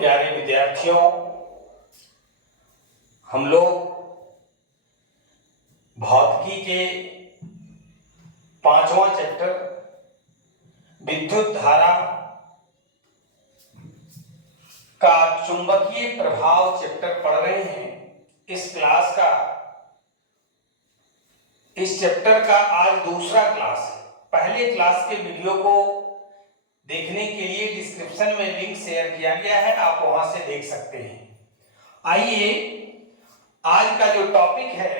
प्यारे विद्यार्थियों, हम लोग भौतिकी के 5वां चैप्टर विद्युत धारा का चुंबकीय प्रभाव चैप्टर पढ़ रहे हैं। इस चैप्टर का आज दूसरा क्लास है। पहले क्लास के वीडियो को देखने के लिए डिस्क्रिप्शन में लिंक शेयर किया गया है, आप वहां से देख सकते हैं। आइए, आज का जो टॉपिक है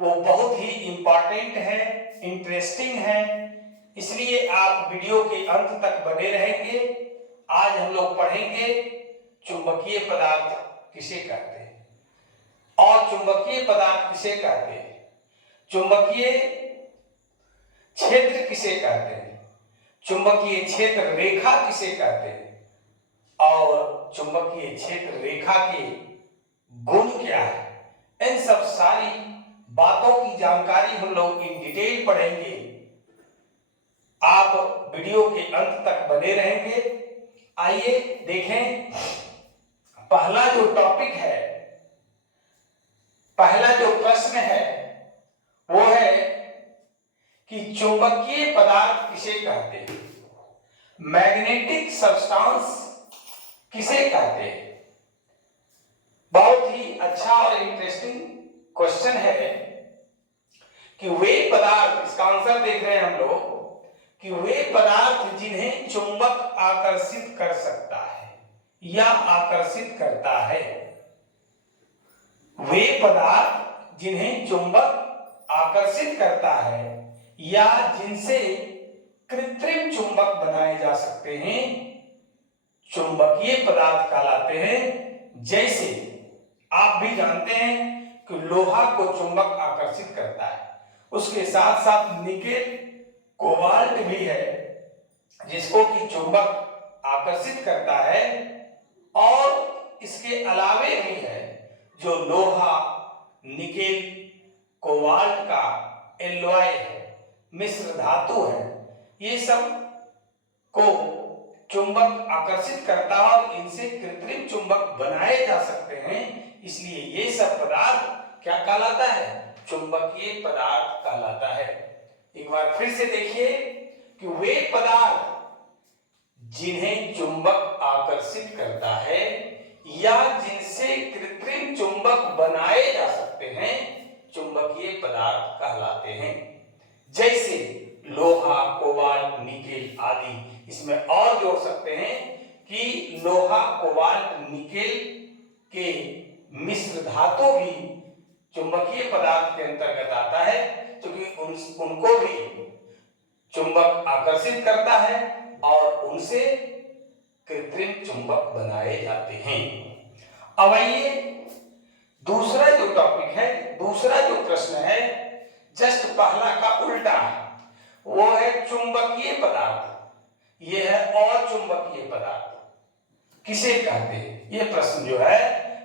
वो बहुत ही इंपॉर्टेंट है, इंटरेस्टिंग है, इसलिए आप वीडियो के अंत तक बने रहेंगे। आज हम लोग पढ़ेंगे चुंबकीय पदार्थ किसे कहते हैं और चुंबकीय पदार्थ किसे कहते हैं, चुंबकीय क्षेत्र किसे कहते हैं, चुंबकीय क्षेत्र रेखा किसे कहते हैं और चुंबकीय क्षेत्र रेखा के गुण क्या है। इन सब सारी बातों की जानकारी हम लोग इन डिटेल पढ़ेंगे। आप वीडियो के अंत तक बने रहेंगे। आइए देखें, पहला जो टॉपिक है, पहला जो प्रश्न है वो है कि चुंबकीय पदार्थ किसे कहते हैं, मैग्नेटिक सब्सटेंस किसे कहते हैं। बहुत ही अच्छा और इंटरेस्टिंग क्वेश्चन है कि वे पदार्थ, इसका आंसर देख रहे हैं हम लोग, कि वे पदार्थ जिन्हें चुंबक आकर्षित कर सकता है या आकर्षित करता है, वे पदार्थ जिन्हें चुंबक आकर्षित करता है या जिनसे कृत्रिम चुंबक बनाए जा सकते हैं, चुंबकीय पदार्थ कहलाते हैं। जैसे आप भी जानते हैं कि लोहा को चुंबक आकर्षित करता है, उसके साथ साथ निकेल, कोबाल्ट भी है जिसको कि चुंबक आकर्षित करता है, और इसके अलावे भी है जो लोहा, निकेल, कोबाल्ट का एलॉय है, मिश्र धातु है, ये सब को चुंबक आकर्षित करता है और इनसे कृत्रिम चुंबक बनाए जा सकते हैं। इसलिए ये सब पदार्थ क्या कहलाता है, चुंबकीय पदार्थ कहलाता है। एक बार फिर से देखिए कि वे पदार्थ जिन्हें चुंबक आकर्षित करता है या जिनसे कृत्रिम चुंबक बनाए जा सकते हैं, चुंबकीय पदार्थ कहलाते हैं। जैसे लोहा, कोबाल्ट, निकेल आदि। इसमें और जोड़ सकते हैं कि लोहा, कोबाल्ट, निकेल के मिश्र धातु भी चुंबकीय पदार्थ के अंतर्गत आता है, क्योंकि उनको भी चुंबक आकर्षित करता है और उनसे कृत्रिम चुंबक बनाए जाते हैं। अब आइए, दूसरा जो टॉपिक है, दूसरा जो प्रश्न है, जस्ट पहला का उल्टा है, वो है चुंबकीय पदार्थ। ये है अचुंबकीय पदार्थ किसे कहते हैं। ये प्रश्न जो है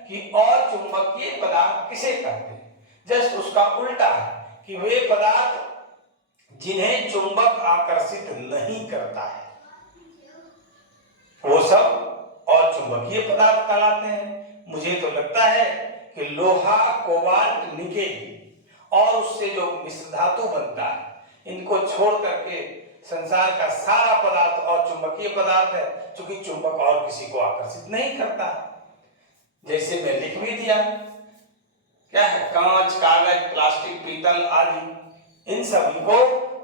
कि अचुंबकीय पदार्थ किसे कहते हैं, जस्ट उसका उल्टा है कि वे पदार्थ जिन्हें चुंबक आकर्षित नहीं करता है, वो सब अचुंबकीय पदार्थ कहलाते हैं। मुझे तो लगता है कि लोहा, कोबाल्ट, निकेल और उससे जो मिश्र धातु बनता है, इनको छोड़ करके संसार का सारा पदार्थ और चुंबकीय पदार्थ है, क्योंकि चुंबक और किसी को आकर्षित नहीं करता। जैसे मैं लिख भी दिया, क्या है, कांच, कागज, प्लास्टिक, पीतल आदि, इन सभी को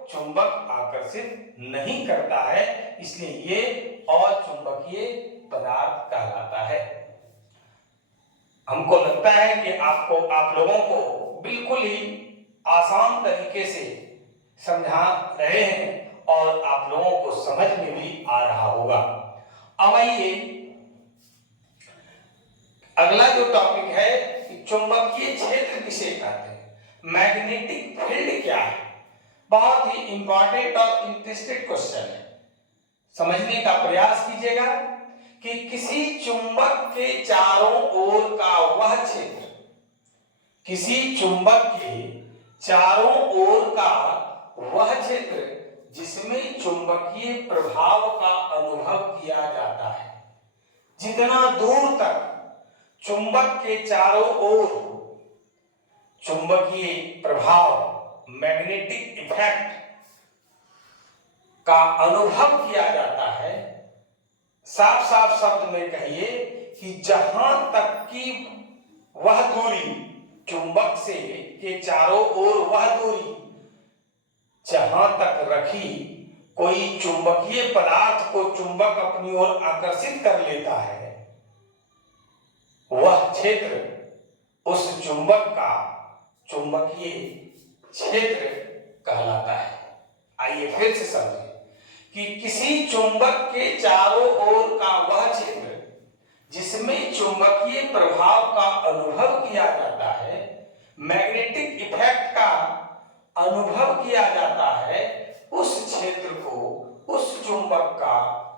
चुंबक आकर्षित नहीं करता है, इसलिए ये अचुंबकीय पदार्थ कहलाता है। हमको लगता है कि आप लोगों को बिल्कुल ही आसान तरीके से समझा रहे हैं और आप लोगों को समझ में भी आ रहा होगा। अब आइए, अगला जो टॉपिक है कि चुंबकीय क्षेत्र किसे कहते हैं, मैग्नेटिक फील्ड क्या है। बहुत ही इंपॉर्टेंट और इंटरेस्टेड क्वेश्चन है, समझने का प्रयास कीजिएगा कि किसी चुंबक के चारों ओर का वह क्षेत्र, किसी चुंबक के चारों ओर का वह क्षेत्र जिसमें चुंबकीय प्रभाव का अनुभव किया जाता है, जितना दूर तक चुंबक के चारों ओर चुंबकीय प्रभाव, मैग्नेटिक इफेक्ट का अनुभव किया जाता है, साफ साफ शब्द में कहिए कि जहां तक की वह दूरी चुंबक से के चारों ओर, वह दूरी जहां तक रखी कोई चुंबकीय पदार्थ को चुंबक अपनी ओर आकर्षित कर लेता है, वह क्षेत्र उस चुंबक का चुंबकीय क्षेत्र कहलाता है। आइए फिर से समझें कि किसी चुंबक के चारों ओर का वह क्षेत्र जिसमें चुंबकीय प्रभाव का अनुभव किया जाता है, मैग्नेटिक इफेक्ट का अनुभव किया जाता है, उस क्षेत्र को, उस चुंबक का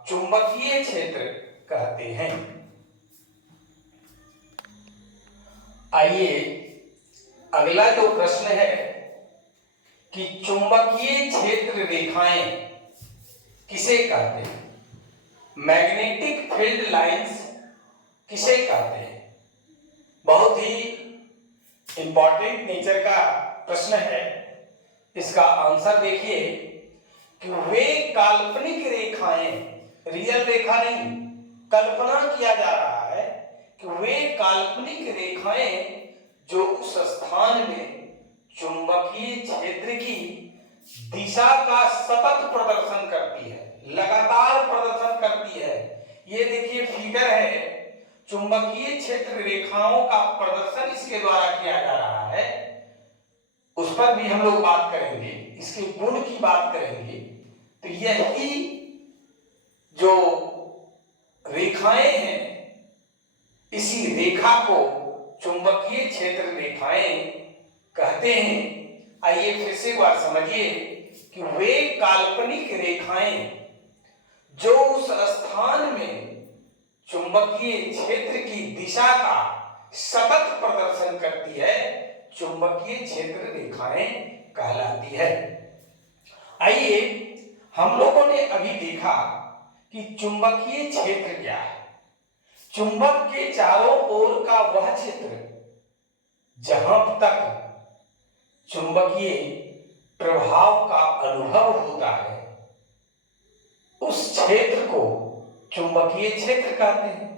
चुंबकीय क्षेत्र कहते हैं। आइए अगला जो प्रश्न है कि चुंबकीय क्षेत्र रेखाएं किसे कहते हैं, मैग्नेटिक फील्ड लाइंस किसे कहते हैं। बहुत ही इंपॉर्टेंट नेचर का प्रश्न है। इसका आंसर देखिए कि वे काल्पनिक रेखाएं, रियल रेखा नहीं, कल्पना किया जा रहा है कि वे काल्पनिक रेखाएं जो उस स्थान में चुंबकीय क्षेत्र की दिशा का सतत प्रदर्शन करती है, लगातार प्रदर्शन करती है। ये देखिए फिगर है, चुंबकीय क्षेत्र रेखाओं का प्रदर्शन इसके द्वारा किया जा रहा है। उस पर भी हम लोग बात करेंगे, इसके गुण की बात करेंगे। तो यही जो रेखाएं हैं, इसी रेखा को चुंबकीय क्षेत्र रेखाएं कहते हैं। आइए फिर से एक बार समझिए कि वे काल्पनिक रेखाएं जो उस स्थान में चुंबकीय क्षेत्र की दिशा का सतत प्रदर्शन करती है, चुंबकीय क्षेत्र रेखाएं कहलाती है। आइए हम लोगों ने अभी देखा कि चुंबकीय क्षेत्र क्या है। चुंबक के चारों ओर का वह क्षेत्र जहां तक चुंबकीय प्रभाव का अनुभव होता है, उस क्षेत्र को चुंबकीय क्षेत्र कहते हैं।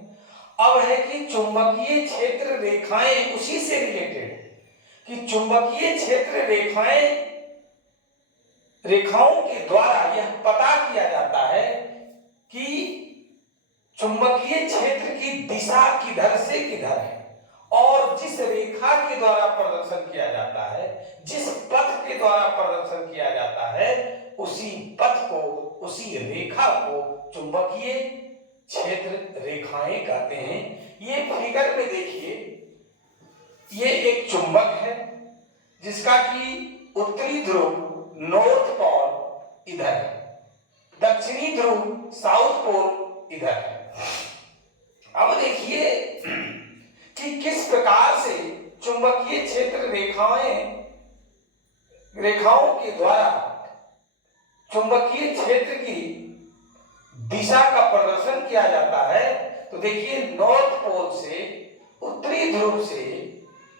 अब है कि चुंबकीय क्षेत्र रेखाएं उसी से रिलेटेड है कि चुंबकीय क्षेत्र रेखाओं के द्वारा यह पता किया जाता है कि चुंबकीय क्षेत्र की दिशा किधर से किधर है, और जिस रेखा के द्वारा प्रदर्शन किया जाता है, जिस पथ के द्वारा प्रदर्शन किया जाता है, उसी पथ को, उसी रेखा को चुंबकीय क्षेत्र रेखाएं कहते हैं। ये फिगर में देखिए, ये एक चुंबक है जिसका कि उत्तरी ध्रुव नॉर्थ पोल इधर है, दक्षिणी ध्रुव साउथ पोल इधर है। अब देखिए कि किस प्रकार से चुंबकीय क्षेत्र रेखाओं के द्वारा चुंबकीय क्षेत्र की दिशा का प्रदर्शन किया जाता है। तो देखिए नॉर्थ पोल से, उत्तरी ध्रुव से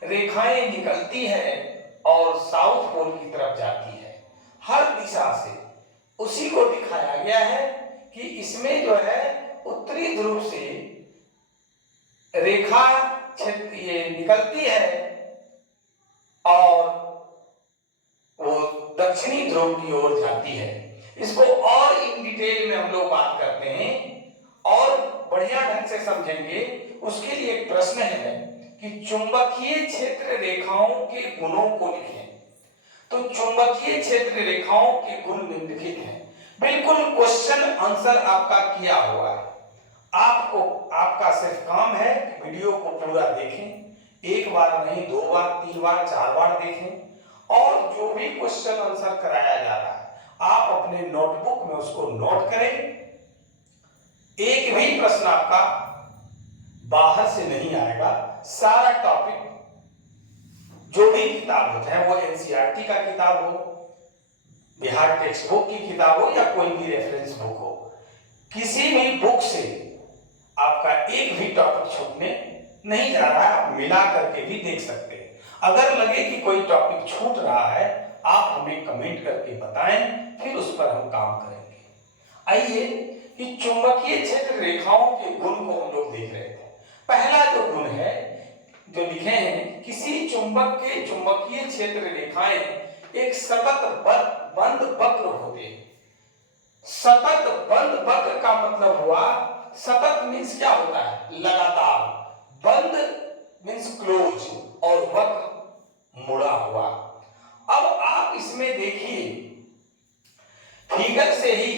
रेखाएं निकलती हैं और साउथ पोल की तरफ जाती है, हर दिशा से। उसी को दिखाया गया है कि इसमें जो है उत्तरी ध्रुव से रेखा ये निकलती है और वो दक्षिणी ध्रुव की ओर जाती है। इसको और इन डिटेल में हम लोग बात करते हैं और बढ़िया ढंग से समझेंगे। उसके लिए एक प्रश्न है कि चुंबकीय क्षेत्र रेखाओं के गुणों को लिखें। तो चुंबकीय क्षेत्र रेखाओं के गुण निम्नलिखित हैं। बिल्कुल क्वेश्चन आंसर आपका किया हुआ है। आपका सिर्फ काम है कि वीडियो को पूरा देखें, एक बार नहीं, 2 बार, 3 बार, 4 बार देखें, और जो भी क्वेश्चन आंसर कराया जा रहा है आप अपने नोटबुक में उसको नोट करें। एक भी प्रश्न आपका बाहर से नहीं आएगा। सारा टॉपिक, जो भी किताब हो, चाहे वो एनसीईआरटी का किताब हो, बिहार टेक्स्ट बुक की किताब हो, या कोई भी रेफरेंस बुक हो, किसी भी बुक से आपका एक भी टॉपिक छूटने नहीं जा रहा है। आप मिला करके भी देख सकते हैं। अगर लगे कि कोई टॉपिक छूट रहा है, आप हमें कमेंट करके बताएं, फिर उस पर हम काम करेंगे। आइए कि चुंबकीय क्षेत्र रेखाओं के गुण को हम लोग देख रहे थे। पहला जो गुण है जो लिखे हैं, किसी चुंबक के चुंबकीय क्षेत्र रेखाएं एक सतत बंद वक्र होते हैं। सतत बंद वक्र का मतलब हुआ, सतत मीन्स क्या होता है? लगातार। बंद मीन्स क्लोज और वक्र मुड़ा हुआ। अब आप इसमें देखिए फिगर से ही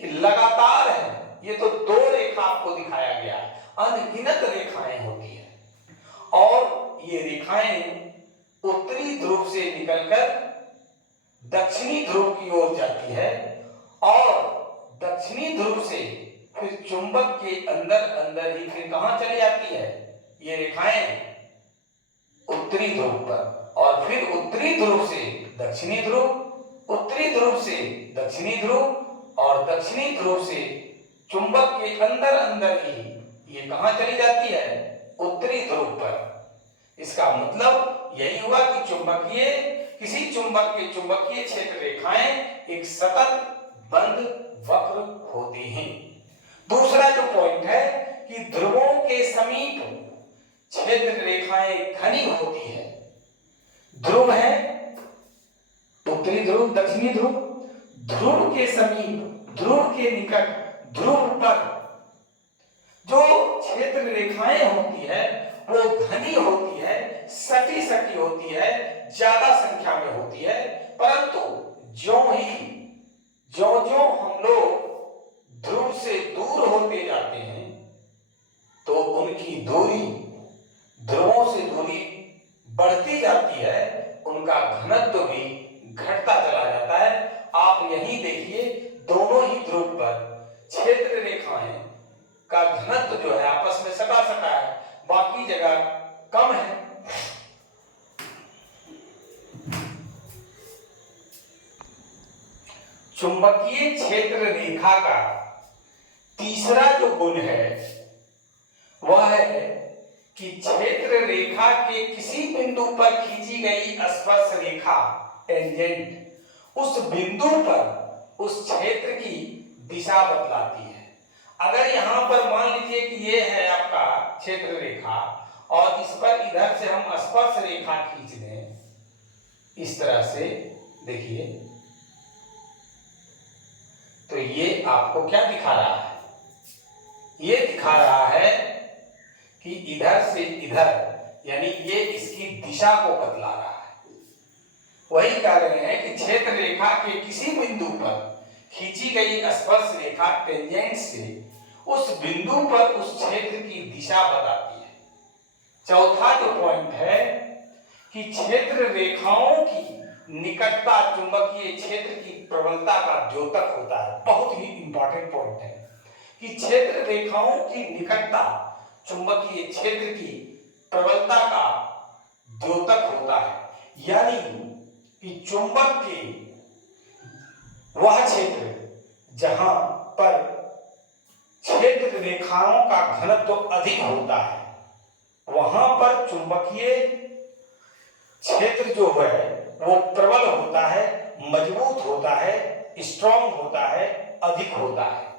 कि लगातार है। ये तो दो रेखा आपको दिखाया गया है, अनगिनत रेखाएं होती है और ये रेखाएं उत्तरी ध्रुव से निकलकर दक्षिणी ध्रुव की ओर जाती है और दक्षिणी ध्रुव से फिर चुंबक के अंदर अंदर ही फिर कहां चली जाती है? ये रेखाएं उत्तरी ध्रुव पर, और फिर उत्तरी ध्रुव से दक्षिणी ध्रुव, उत्तरी ध्रुव से दक्षिणी ध्रुव और दक्षिणी ध्रुव से चुंबक के अंदर अंदर ही ये कहां चली जाती है? उत्तरी ध्रुव पर। इसका मतलब यही हुआ कि किसी चुंबक के चुंबकीय क्षेत्र रेखाएं एक सतत बंद वक्र होती हैं। दूसरा जो पॉइंट है कि ध्रुवों के समीप क्षेत्र रेखाएं घनी होती है। ध्रुव है उत्तरी ध्रुव, दक्षिणी ध्रुव, ध्रुव के समीप, ध्रुव के निकट, ध्रुव पर जो क्षेत्र रेखाएं होती है वो घनी होती है, सटी सटी होती है, ज्यादा संख्या में होती है। परंतु ज्यों हम लोग ध्रुव से दूर होते जाते हैं तो उनकी दूरी, ध्रुवों से दूरी बढ़ती जाती है, उनका घनत्व भी घटता चला जाता है। आप यही देखिए दोनों ही ध्रुव पर क्षेत्र रेखाएं का घनत्व जो है आपस में सटा सटा है, बाकी जगह कम है। चुंबकीय क्षेत्र रेखा का तीसरा जो गुण है वह है कि क्षेत्र रेखा के किसी बिंदु पर खींची गई स्पर्श रेखा टेंजेंट उस बिंदु पर उस क्षेत्र की दिशा बतलाती है। अगर यहां पर मान लीजिए कि ये है आपका क्षेत्र रेखा और इस पर इधर से हम स्पर्श रेखा खींच दें, इस तरह से देखिए, तो ये आपको क्या दिखा रहा है? ये दिखा रहा है कि इधर से इधर, यानी ये इसकी दिशा को बतला रहा है। वही कह रहे हैं कि क्षेत्र रेखा के किसी बिंदु पर खींची गई स्पर्श रेखा टेंजेंट से उस बिंदु पर उस क्षेत्र की दिशा बताती है। चौथा जो पॉइंट है कि क्षेत्र रेखाओं की निकटता चुंबकीय क्षेत्र की प्रबलता का द्योतक होता है। बहुत ही इंपॉर्टेंट पॉइंट है कि क्षेत्र रेखाओं की निकटता चुंबकीय क्षेत्र की प्रबलता का द्योतक होता है। यानी कि चुंबक के वह क्षेत्र जहां पर क्षेत्र रेखाओं का घनत्व अधिक होता है, वहां पर चुंबकीय क्षेत्र जो है वो प्रबल होता है, मजबूत होता है, स्ट्रॉन्ग होता है, अधिक होता है।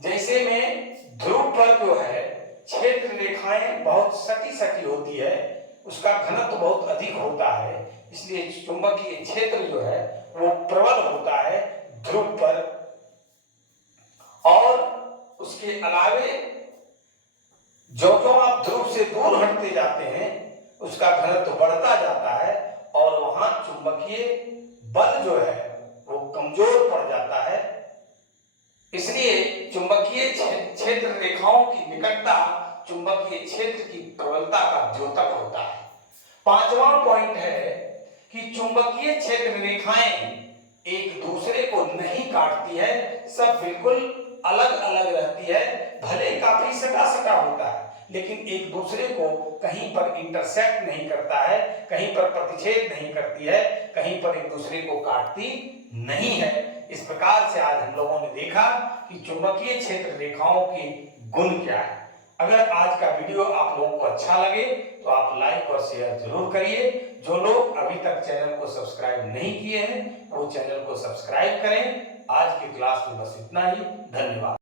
जैसे में ध्रुव पर जो है क्षेत्र रेखाएं बहुत सटी सटी होती है, उसका घनत्व बहुत अधिक होता है, इसलिए चुंबकीय क्षेत्र जो है वो प्रबल होता है ध्रुव पर। और उसके अलावे जो आप ध्रुव से दूर हटते जाते हैं उसका घनत्व बढ़ता जाता है और वहां चुंबकीय बल जो है वो कमजोर पड़ जाता है। इसलिए चुंबकीय क्षेत्र रेखाओं की निकटता चुंबकीय क्षेत्र की प्रबलता का द्योतक होता है। पांचवा पॉइंट है कि चुंबकीय क्षेत्र रेखाएं एक दूसरे को नहीं काटती है, सब बिल्कुल अलग अलग रहती है। भले काफी सटा सटा होता है लेकिन एक दूसरे को कहीं पर इंटरसेक्ट नहीं करता है, कहीं पर प्रतिच्छेद नहीं करती है, कहीं पर एक दूसरे को काटती नहीं है। इस प्रकार से आज हम लोगों ने देखा कि चुंबकीय क्षेत्र रेखाओं के गुण क्या है। अगर आज का वीडियो आप लोगों को अच्छा लगे तो आप लाइक और शेयर जरूर करिए। जो लोग अभी तक चैनल को सब्सक्राइब नहीं किए हैं वो चैनल को सब्सक्राइब करें। आज की क्लास में बस इतना ही। धन्यवाद।